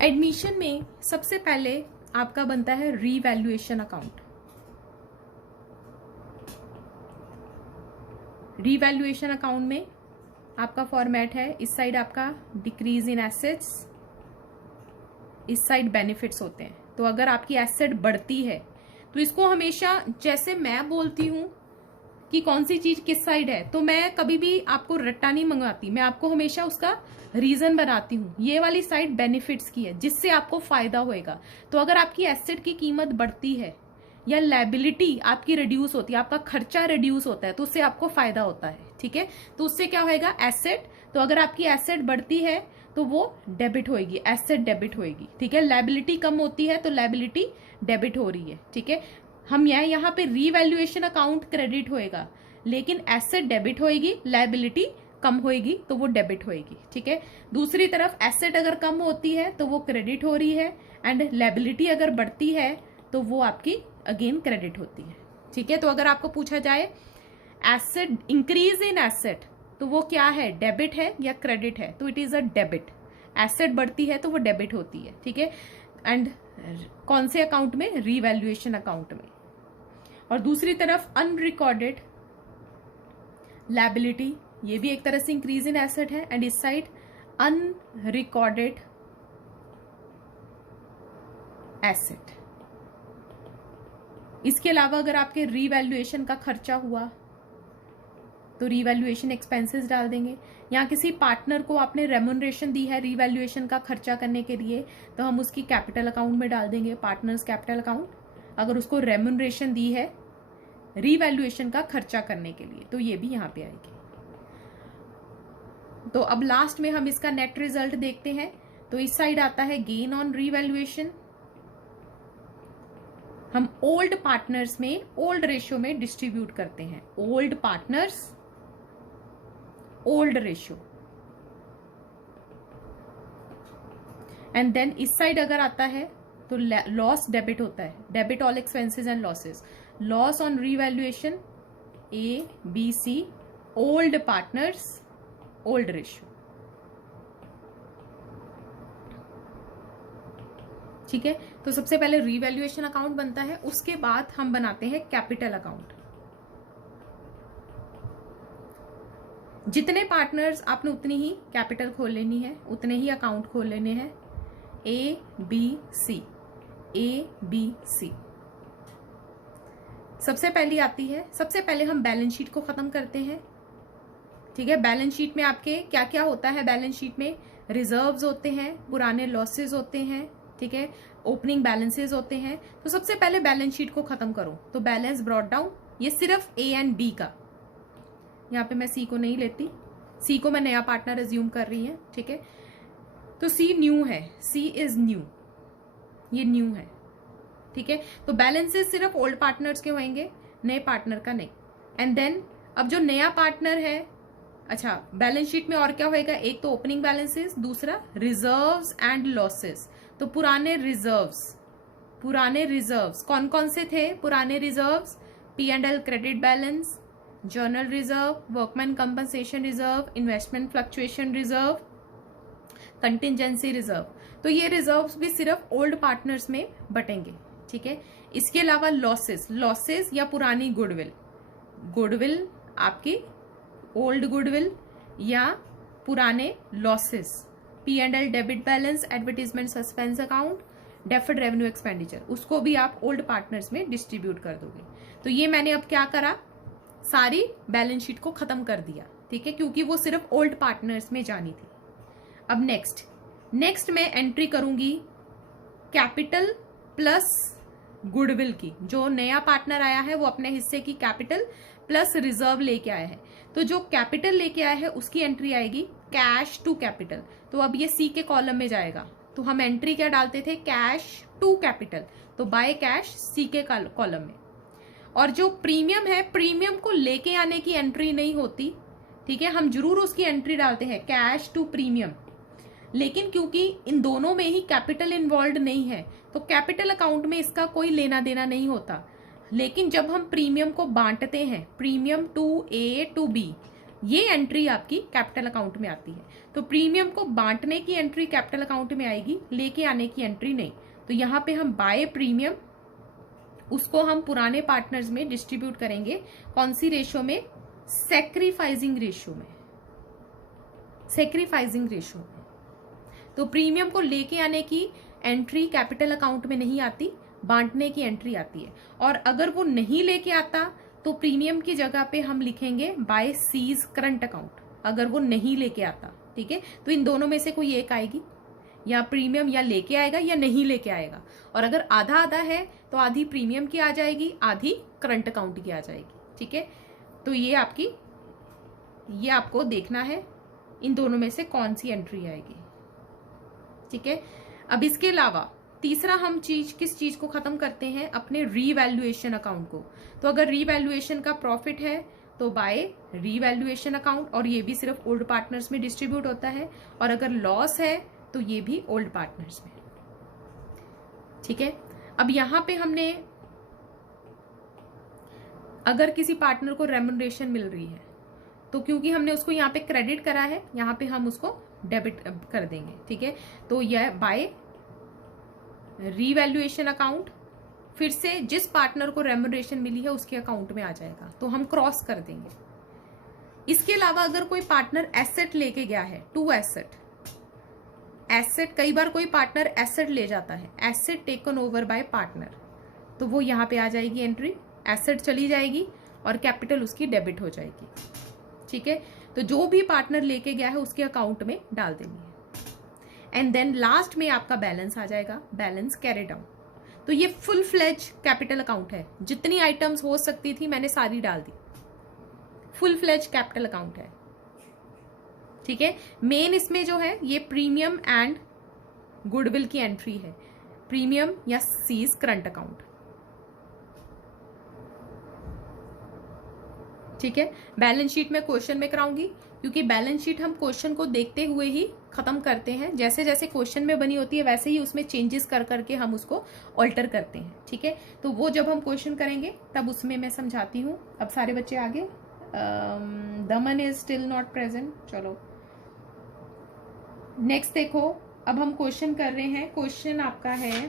Admission में सबसे पहले आपका बनता है रीवैल्यूएशन अकाउंट। रीवैल्यूएशन अकाउंट में आपका फॉर्मेट है, इस साइड आपका डिक्रीज इन एसेट्स, इस साइड बेनिफिट्स होते हैं। तो अगर आपकी एसेट बढ़ती है तो इसको हमेशा, जैसे मैं बोलती हूं कि कौन सी चीज किस साइड है, तो मैं कभी भी आपको रट्टा नहीं मंगवाती, मैं आपको हमेशा उसका रीजन बनाती हूँ। ये वाली साइड बेनिफिट्स की है जिससे आपको फायदा होएगा। तो अगर आपकी एसेट की कीमत बढ़ती है या लायबिलिटी आपकी रिड्यूस होती है, आपका खर्चा रिड्यूस होता है, तो उससे आपको फायदा होता है। ठीक है, तो उससे क्या होएगा, एसेट। तो अगर आपकी एसेट बढ़ती है तो वो डेबिट होएगी, एसेट डेबिट होएगी। ठीक है, लायबिलिटी कम होती है तो लायबिलिटी डेबिट हो रही है। ठीक है, हम यहाँ पे रीवैल्यूएशन अकाउंट क्रेडिट होएगा, लेकिन एसेट डेबिट होएगी, लायबिलिटी कम होएगी तो वो डेबिट होएगी। ठीक है, दूसरी तरफ एसेट अगर कम होती है तो वो क्रेडिट हो रही है, एंड लायबिलिटी अगर बढ़ती है तो वो आपकी अगेन क्रेडिट होती है। ठीक है, तो अगर आपको पूछा जाए एसेट, इंक्रीज इन एसेट, तो वो क्या है, डेबिट है या क्रेडिट है, तो it is a debit. Asset बढ़ती है तो वो डेबिट होती है। ठीक है, एंड कौन से अकाउंट में, रीवैल्यूएशन अकाउंट में। और दूसरी तरफ अनरिकॉर्डेड लायबिलिटी, ये भी एक तरह से इंक्रीज इन एसेट है, एंड इस साइड अनरिकॉर्डेड एसेट। इसके अलावा अगर आपके रीवैल्यूएशन का खर्चा हुआ तो रीवैल्यूएशन एक्सपेंसेस डाल देंगे। या किसी पार्टनर को आपने रेम्युनरेशन दी है रीवैल्यूएशन का खर्चा करने के लिए, तो हम उसकी कैपिटल अकाउंट में डाल देंगे, पार्टनर्स कैपिटल अकाउंट। अगर उसको रेम्युनरेशन दी है रीवैल्यूएशन का खर्चा करने के लिए, तो ये भी यहां पे आएगी। तो अब लास्ट में हम इसका नेट रिजल्ट देखते हैं। तो इस साइड आता है गेन ऑन रीवैल्यूएशन। हम ओल्ड पार्टनर्स में ओल्ड रेशियो में डिस्ट्रीब्यूट करते हैं, old partners old ratio. And then इस साइड अगर आता है तो लॉस डेबिट होता है, debit all expenses and losses. Loss on revaluation A B C, old partners old ratio. ठीक है, तो सबसे पहले रीवैल्यूएशन अकाउंट बनता है, उसके बाद हम बनाते हैं कैपिटल अकाउंट। जितने पार्टनर्स आपने उतनी ही कैपिटल खोल लेनी है, उतने ही अकाउंट खोल लेने हैं। ए बी सी, ए बी सी सबसे पहली आती है। सबसे पहले हम बैलेंस शीट को खत्म करते हैं। ठीक है, बैलेंस शीट में आपके क्या क्या होता है, बैलेंस शीट में रिजर्व्स होते हैं, पुराने लॉसेस होते हैं, ठीक है, ओपनिंग बैलेंसेस होते हैं। तो सबसे पहले बैलेंस शीट को खत्म करो। तो बैलेंस ब्रॉट डाउन, ये सिर्फ ए एंड बी का, यहाँ पे मैं सी को नहीं लेती, सी को मैं नया पार्टनर एज्यूम कर रही है। ठीक है, तो सी न्यू है, सी इज न्यू, ये न्यू है। ठीक है, तो बैलेंसेस सिर्फ ओल्ड पार्टनर्स के होंगे, नए पार्टनर का नहीं। एंड देन अब जो नया पार्टनर है, अच्छा बैलेंस शीट में और क्या होएगा, एक तो ओपनिंग बैलेंसेस, दूसरा रिजर्व्स एंड लॉसेस। तो पुराने रिजर्व्स कौन कौन से थे, पुराने reserves, P&L credit balance, journal reserve, workman compensation reserve, investment fluctuation reserve, contingency reserve. तो ये रिजर्व्स भी सिर्फ ओल्ड पार्टनर्स में बटेंगे। ठीक है, इसके अलावा लॉसेस या पुरानी गुडविल आपकी ओल्ड गुडविल या पुराने losses, P&L debit balance, advertisement suspense account, deferred revenue expenditure, उसको भी आप ओल्ड पार्टनर्स में डिस्ट्रीब्यूट कर दोगे। तो ये मैंने अब क्या करा, सारी बैलेंस शीट को खत्म कर दिया। ठीक है, क्योंकि वो सिर्फ ओल्ड पार्टनर्स में जानी थी। अब नेक्स्ट मैं एंट्री करूंगी कैपिटल प्लस गुडविल की। जो नया पार्टनर आया है वो अपने हिस्से की कैपिटल प्लस रिजर्व लेके आया है, तो जो कैपिटल लेके आया है उसकी एंट्री आएगी कैश टू कैपिटल। तो अब ये सी के कॉलम में जाएगा। तो हम एंट्री क्या डालते थे, कैश टू कैपिटल, तो बाय कैश सी के कॉलम में। और जो प्रीमियम है, प्रीमियम को लेके आने की एंट्री नहीं होती। ठीक है, हम जरूर उसकी एंट्री डालते हैं कैश टू प्रीमियम, लेकिन क्योंकि इन दोनों में ही कैपिटल इन्वॉल्व नहीं है तो कैपिटल अकाउंट में इसका कोई लेना देना नहीं होता। लेकिन जब हम प्रीमियम को बांटते हैं, premium to A to B, ये एंट्री आपकी कैपिटल अकाउंट में आती है। तो प्रीमियम को बांटने की एंट्री कैपिटल अकाउंट में आएगी, लेके आने की एंट्री नहीं। तो यहाँ पे हम बाय प्रीमियम, उसको हम पुराने पार्टनर्स में डिस्ट्रीब्यूट करेंगे। कौन सी रेशो में? सैक्रिफाइसिंग रेशो में, सैक्रिफाइसिंग रेशो में। तो प्रीमियम को लेके आने की एंट्री कैपिटल अकाउंट में नहीं आती, बांटने की एंट्री आती है। और अगर वो नहीं लेके आता तो प्रीमियम की जगह पे हम लिखेंगे बाय सीज करंट अकाउंट, अगर वो नहीं लेके आता। ठीक है, तो इन दोनों में से कोई एक आएगी, या प्रीमियम या लेके आएगा या नहीं लेके आएगा। और अगर आधा आधा है तो आधी प्रीमियम की आ जाएगी, आधी करंट अकाउंट की आ जाएगी। ठीक है, तो ये आपको देखना है इन दोनों में से कौन सी एंट्री आएगी। ठीक है, अब इसके अलावा तीसरा हम किस चीज को खत्म करते हैं? अपने रीवैल्यूएशन अकाउंट को। तो अगर रीवैल्यूएशन का प्रॉफिट है तो बाय रीवैल्यूएशन अकाउंट, और ये भी सिर्फ ओल्ड पार्टनर्स में डिस्ट्रीब्यूट होता है। और अगर लॉस है तो ये भी ओल्ड पार्टनर्स में। ठीक है, अब यहां पे हमने, अगर किसी पार्टनर को रेम्युनरेशन मिल रही है तो क्योंकि हमने उसको यहाँ पे क्रेडिट करा है, यहाँ पे हम उसको डेबिट कर देंगे। ठीक है, तो यह बाय रीवैल्यूएशन अकाउंट फिर से जिस पार्टनर को रेम्युनरेशन मिली है उसके अकाउंट में आ जाएगा, तो हम क्रॉस कर देंगे। इसके अलावा अगर कोई पार्टनर एसेट लेके गया है, टू एसेट, कई बार कोई पार्टनर एसेट ले जाता है, asset taken over by partner, तो वो यहाँ पे आ जाएगी एंट्री, एसेट चली जाएगी और कैपिटल उसकी डेबिट हो जाएगी। ठीक है, तो जो भी पार्टनर लेके गया है उसके अकाउंट में डाल देनी है। एंड देन लास्ट में आपका बैलेंस आ जाएगा, बैलेंस कैरी डाउन। तो ये फुल फ्लेज कैपिटल अकाउंट है, जितनी आइटम्स हो सकती थी मैंने सारी डाल दी, फुल फ्लेज कैपिटल अकाउंट है। ठीक है, मेन इसमें जो है ये प्रीमियम एंड गुडविल की एंट्री है, प्रीमियम या सीज करंट अकाउंट। ठीक है, बैलेंस शीट में क्वेश्चन में कराऊंगी, क्योंकि बैलेंस शीट हम क्वेश्चन को देखते हुए ही खत्म करते हैं। जैसे जैसे क्वेश्चन में बनी होती है वैसे ही उसमें चेंजेस कर करके हम उसको ऑल्टर करते हैं। ठीक है, तो वो जब हम क्वेश्चन करेंगे तब उसमें मैं समझाती हूँ। अब सारे बच्चे आगे, दमन इज स्टिल नॉट प्रेजेंट। चलो नेक्स्ट देखो, अब हम क्वेश्चन कर रहे हैं। क्वेश्चन आपका है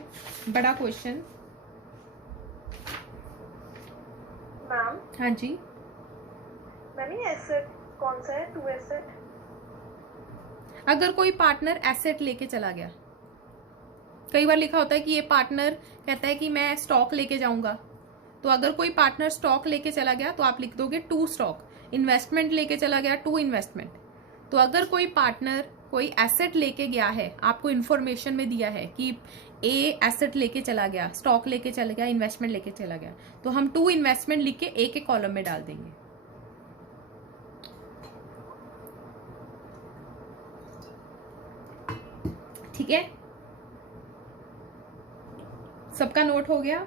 बड़ा क्वेश्चन। मैम, हाँ जी, एसेट कौन सा है? To asset. अगर कोई पार्टनर एसेट लेके चला गया, कई बार लिखा होता है कि ये पार्टनर कहता है कि मैं स्टॉक लेके जाऊंगा, तो अगर कोई पार्टनर स्टॉक लेके चला गया तो आप लिख दोगे टू स्टॉक। इन्वेस्टमेंट लेके चला गया, टू इन्वेस्टमेंट। तो अगर कोई पार्टनर कोई एसेट लेके गया है, आपको इन्फॉर्मेशन में दिया है कि ए एसेट लेके चला गया, स्टॉक लेके चला गया, इन्वेस्टमेंट लेके चला गया, तो हम टू इन्वेस्टमेंट लिख के ए के कॉलम में डाल देंगे। ठीक है, सबका नोट हो गया?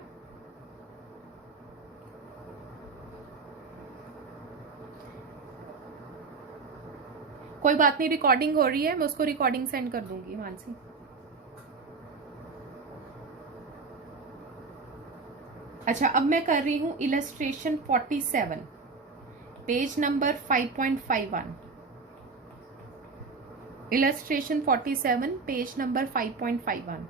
कोई बात नहीं, रिकॉर्डिंग हो रही है, मैं उसको रिकॉर्डिंग सेंड कर दूंगी मानसी। अच्छा, अब मैं कर रही हूं illustration 47, page number 5.51। Illustration 47, page number 5.51।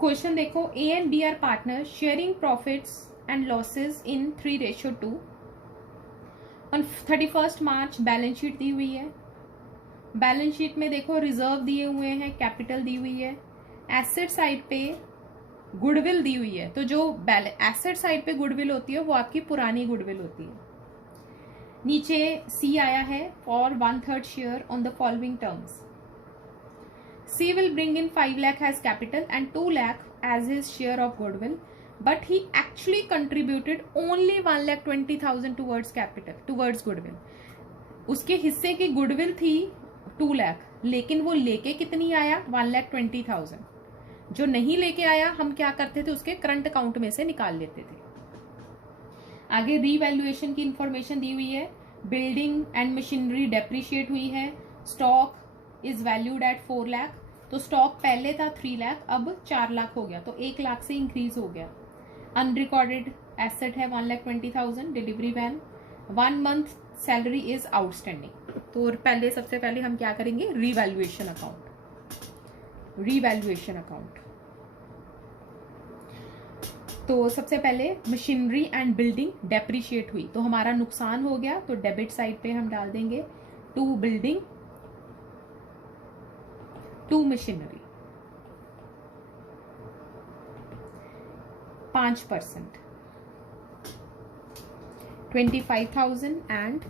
Question देखो, A and B are partner sharing profits and losses in 3:2। on 31st March balance sheet दी हुई है। बैलेंस शीट में देखो रिजर्व दिए हुए हैं, कैपिटल दी हुई है, एसेट साइड पे गुडविल दी हुई है। तो जो एसेट साइड पे गुडविल होती है वो आपकी पुरानी गुडविल होती है। नीचे सी आया है, for 1/3 share on the following terms. She will bring in 5 lakh as capital and 2 lakh as his share of goodwill, but he actually contributed only 1,20,000 towards goodwill। उसके हिस्से की गुडविल थी 2 लाख, लेकिन वो लेके कितनी आया? 1,20,000। जो नहीं लेके आया हम क्या करते थे, उसके करंट अकाउंट में से निकाल लेते थे। आगे रीवैल्यूएशन की इंफॉर्मेशन दी हुई है। बिल्डिंग एंड मशीनरी डेप्रिशिएट हुई है। Stock is valued at 4 lakh. तो स्टॉक पहले था 3 लाख, अब 4 लाख हो गया, तो 1 लाख से इंक्रीज हो गया। अनरिकॉर्डेड एसेट है 1,20,000 delivery van. 1 month salary is outstanding. तो पहले सबसे पहले हम क्या करेंगे, रीवैल्यूएशन अकाउंट। रीवैल्यूएशन अकाउंट तो सबसे पहले मशीनरी एंड बिल्डिंग डेप्रिशिएट हुई, तो हमारा नुकसान हो गया, तो डेबिट साइड पे हम डाल देंगे to building to machinery 5%, 25,000 and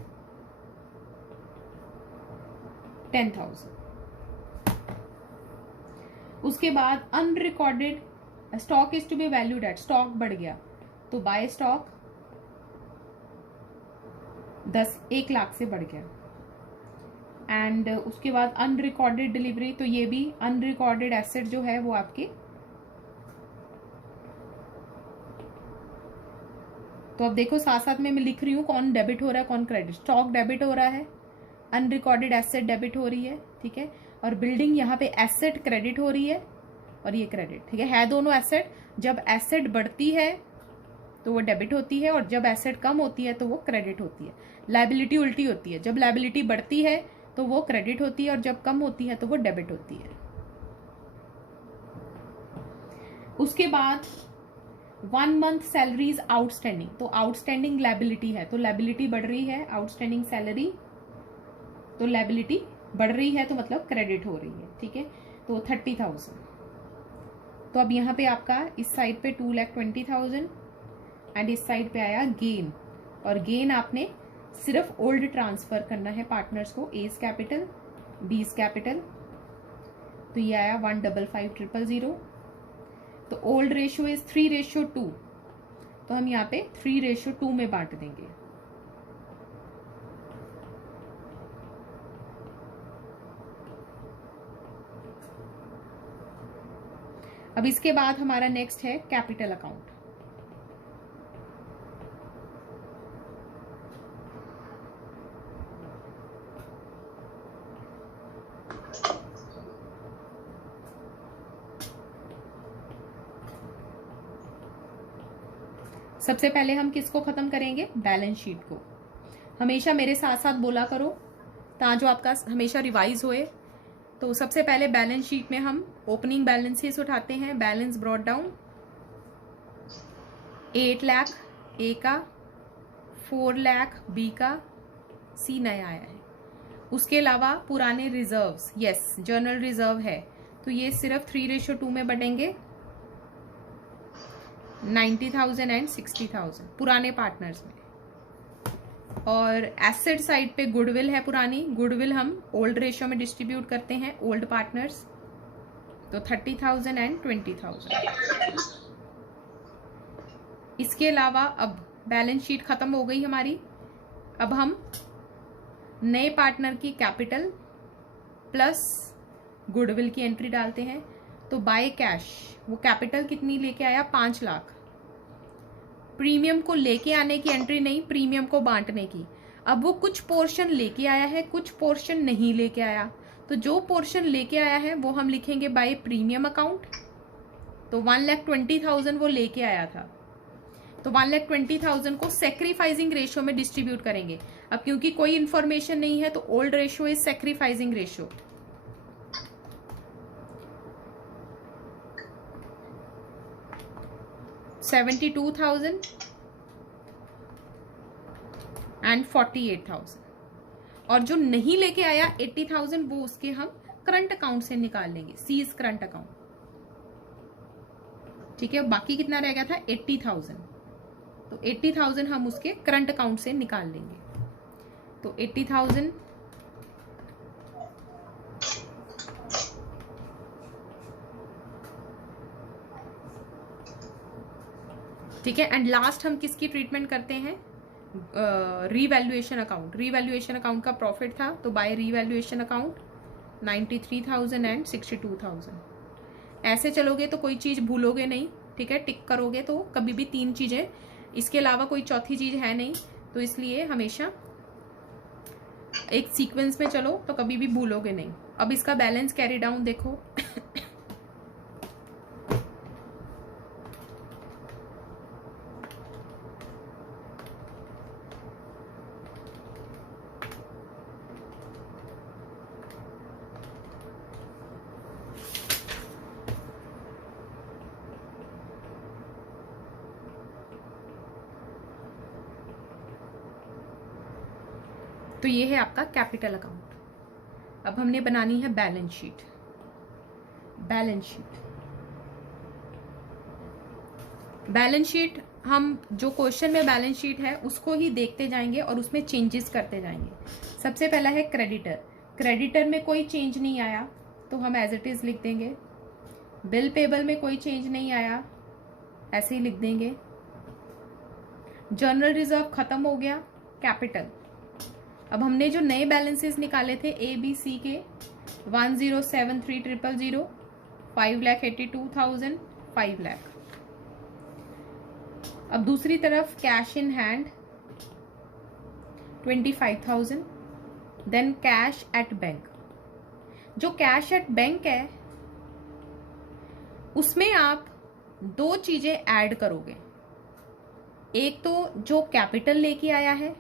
10,000। उसके बाद unrecorded stock is to be valued at, stock बढ़ गया, तो बाय स्टॉक 1 लाख से बढ़ गया। एंड उसके बाद अनरिकॉर्डेड डिलीवरी, तो ये भी अनरिकॉर्डेड एसेट जो है वो आपके, तो अब देखो साथ साथ में मैं लिख रही हूँ कौन डेबिट हो रहा है कौन क्रेडिट। स्टॉक डेबिट हो रहा है, अनरिकॉर्डेड एसेट डेबिट हो रही है, ठीक है। और बिल्डिंग यहाँ पे एसेट क्रेडिट हो रही है और ये क्रेडिट, ठीक है दोनों एसेट। जब एसेट बढ़ती है तो वो डेबिट होती है और जब एसेट कम होती है तो वो क्रेडिट होती है। लायबिलिटी उल्टी होती है, जब लायबिलिटी बढ़ती है तो वो क्रेडिट होती है और जब कम होती है तो वो डेबिट होती है। उसके बाद 1 मंथ सैलरी इज आउटस्टैंडिंग, तो आउटस्टैंडिंग लायबिलिटी है, तो लायबिलिटी बढ़ रही है, आउटस्टैंडिंग सैलरी, तो लायबिलिटी बढ़ रही है तो मतलब क्रेडिट हो रही है, ठीक है। तो 30,000, तो अब यहाँ पे आपका इस साइड पे 2,20,000 एंड इस साइड पे आया गेन, और गेन आपने सिर्फ ओल्ड ट्रांसफर करना है पार्टनर्स को, एज कैपिटल बीज कैपिटल, तो ये आया 155,000। तो ओल्ड रेशियो इज 3:2, तो हम यहाँ पे 3:2 में बांट देंगे। अब इसके बाद हमारा नेक्स्ट है कैपिटल अकाउंट। सबसे पहले हम किसको खत्म करेंगे, बैलेंस शीट को। हमेशा मेरे साथ साथ बोला करो ताकि आपका हमेशा रिवाइज होए। तो सबसे पहले बैलेंस शीट में हम ओपनिंग बैलेंसेस उठाते हैं। बैलेंस ब्रॉट डाउन 8 लाख ए का, 4 लाख बी का, सी नया आया है। उसके अलावा पुराने रिजर्व्स, यस जर्नल रिजर्व है, तो ये सिर्फ 3:2 में बढ़ेंगे, 90,000 एंड 60,000 पुराने पार्टनर्स में। और एसेट साइड पे गुडविल है पुरानी, गुडविल हम ओल्ड रेशियो में डिस्ट्रीब्यूट करते हैं, ओल्ड पार्टनर्स, तो 30,000 एंड 20,000। इसके अलावा अब बैलेंस शीट खत्म हो गई हमारी। अब हम नए पार्टनर की कैपिटल प्लस गुडविल की एंट्री डालते हैं। तो बाय कैश वो कैपिटल कितनी लेके आया, 5 लाख। प्रीमियम को लेके आने की एंट्री नहीं, प्रीमियम को बांटने की। अब वो कुछ पोर्शन लेके आया है, कुछ पोर्शन नहीं लेके आया, तो जो पोर्शन लेके आया है वो हम लिखेंगे बाय प्रीमियम अकाउंट। तो 1,20,000 वो लेके आया था, तो 1,20,000 को सेक्रीफाइसिंग रेशियो में डिस्ट्रीब्यूट करेंगे। अब क्योंकि कोई इंफॉर्मेशन नहीं है तो old ratio is sacrificing ratio. $72,000 and 48,000, और जो नहीं लेके आया 80,000 वो उसके हम करंट अकाउंट से निकाल लेंगे, सीज करंट अकाउंट, ठीक है। बाकी कितना रह गया था, 80,000, तो 80,000 हम उसके करंट अकाउंट से निकाल लेंगे। तो 80,000 ठीक है। एंड लास्ट हम किसकी ट्रीटमेंट करते हैं, रीवैल्यूएशन अकाउंट। रीवैल्यूएशन अकाउंट का प्रॉफिट था, तो बाय रीवैल्यूएशन अकाउंट 93,000 एंड 62,000। ऐसे चलोगे तो कोई चीज़ भूलोगे नहीं, ठीक है। टिक करोगे तो कभी भी 3 चीज़ें, इसके अलावा कोई चौथी चीज़ है नहीं, तो इसलिए हमेशा एक सीक्वेंस में चलो तो कभी भी भूलोगे नहीं। अब इसका बैलेंस कैरी डाउन देखो। तो ये है आपका कैपिटल अकाउंट। अब हमने बनानी है बैलेंस शीट। बैलेंस शीट हम जो क्वेश्चन में बैलेंस शीट है उसको ही देखते जाएंगे और उसमें चेंजेस करते जाएंगे। सबसे पहला है क्रेडिटर में कोई चेंज नहीं आया तो हम एज इट इज लिख देंगे। बिल पेबल में कोई चेंज नहीं आया, ऐसे ही लिख देंगे। जनरल रिजर्व खत्म हो गया, कैपिटल। अब हमने जो नए बैलेंसेस निकाले थे ABC के 1073000, 5,82,000, 5 लाख। अब दूसरी तरफ cash in hand 25,000, then cash at bank. जो कैश एट बैंक है उसमें आप 2 चीजें ऐड करोगे। एक तो जो कैपिटल लेके आया है,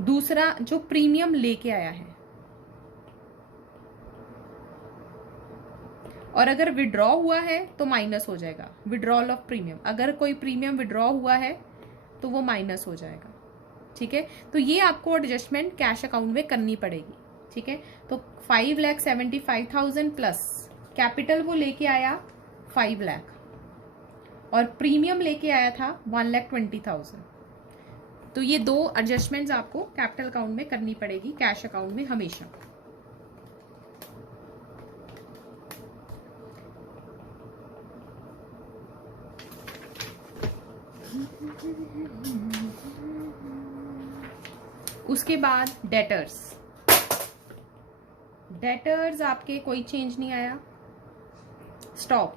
दूसरा जो प्रीमियम लेके आया है। और अगर विड्रॉ हुआ है तो माइनस हो जाएगा, विड्रॉल ऑफ प्रीमियम। अगर कोई प्रीमियम विड्रॉ हुआ है तो वो माइनस हो जाएगा, ठीक है। तो ये आपको एडजस्टमेंट कैश अकाउंट में करनी पड़ेगी, ठीक है। तो 5,75,000 प्लस कैपिटल वो लेके आया 5 लाख और प्रीमियम लेके आया था 1,20,000। तो ये 2 एडजस्टमेंट्स आपको कैपिटल अकाउंट में करनी पड़ेगी कैश अकाउंट में हमेशा। उसके बाद डेटर्स आपके कोई चेंज नहीं आया। स्टॉक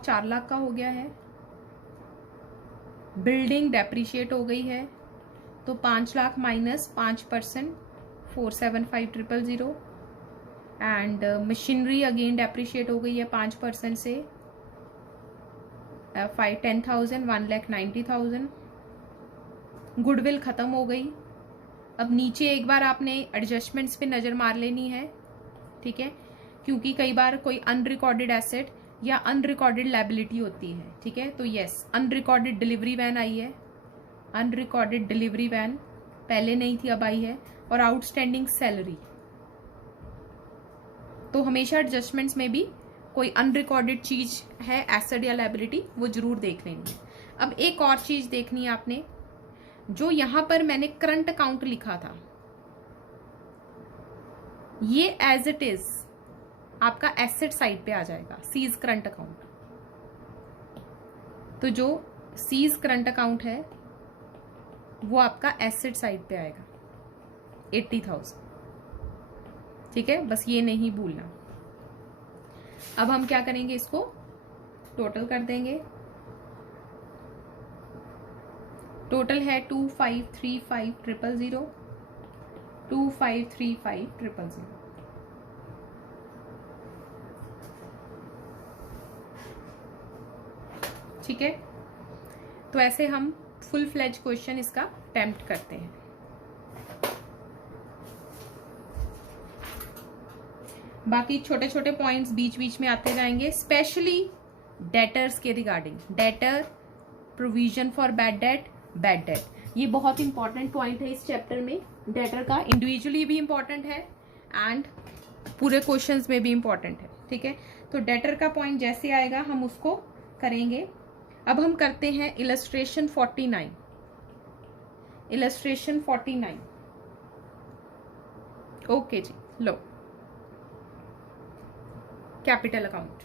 4 लाख का हो गया है। बिल्डिंग डेप्रिशिएट हो गई है तो 5 lakh minus 5%, 475,000। And machinery again depreciate हो गई है 5% से 10,000, 1,90,000। गुडविल खत्म हो गई। अब नीचे एक बार आपने एडजस्टमेंट्स पे नज़र मार लेनी है, ठीक है, क्योंकि कई बार कोई अनरिकॉर्डेड एसेट या अनरिकॉर्डेड लायबिलिटी होती है, ठीक है। तो yes, unrecorded delivery when I है, अनरिकॉर्डेड डिलीवरी वैन पहले नहीं थी अब आई है। और आउटस्टैंडिंग सैलरी। तो हमेशा एडजस्टमेंट्स में भी कोई अनरिकॉर्डेड चीज है, एसेट या लायबिलिटी, वो जरूर देख लेनी है। अब एक और चीज देखनी है आपने, जो यहां पर मैंने करंट अकाउंट लिखा था, ये एज इट इज आपका एसेट साइड पे आ जाएगा, सीज करंट अकाउंट। तो जो सीज करंट अकाउंट है वो आपका एसेट साइड पे आएगा 80,000, ठीक है। बस ये नहीं भूलना। अब हम क्या करेंगे, इसको टोटल कर देंगे। टोटल है 2535,000, 2535,000। ठीक है। तो ऐसे हम फुल फ्लेज क्वेश्चन इसका अटेम्प्ट करते हैं। बाकी छोटे छोटे पॉइंट्स बीच बीच में आते जाएंगे, स्पेशली डेटर्स के regarding. Debtor, provision for bad debt, ये बहुत इंपॉर्टेंट पॉइंट है इस चैप्टर में। डेटर का इंडिविजुअली भी इंपॉर्टेंट है एंड पूरे क्वेश्चंस में भी इंपॉर्टेंट है, ठीक है। तो डेटर का पॉइंट जैसे आएगा हम उसको करेंगे। अब हम करते हैं इलस्ट्रेशन 49। इलस्ट्रेशन 49, ओके जी। लो, कैपिटल अकाउंट।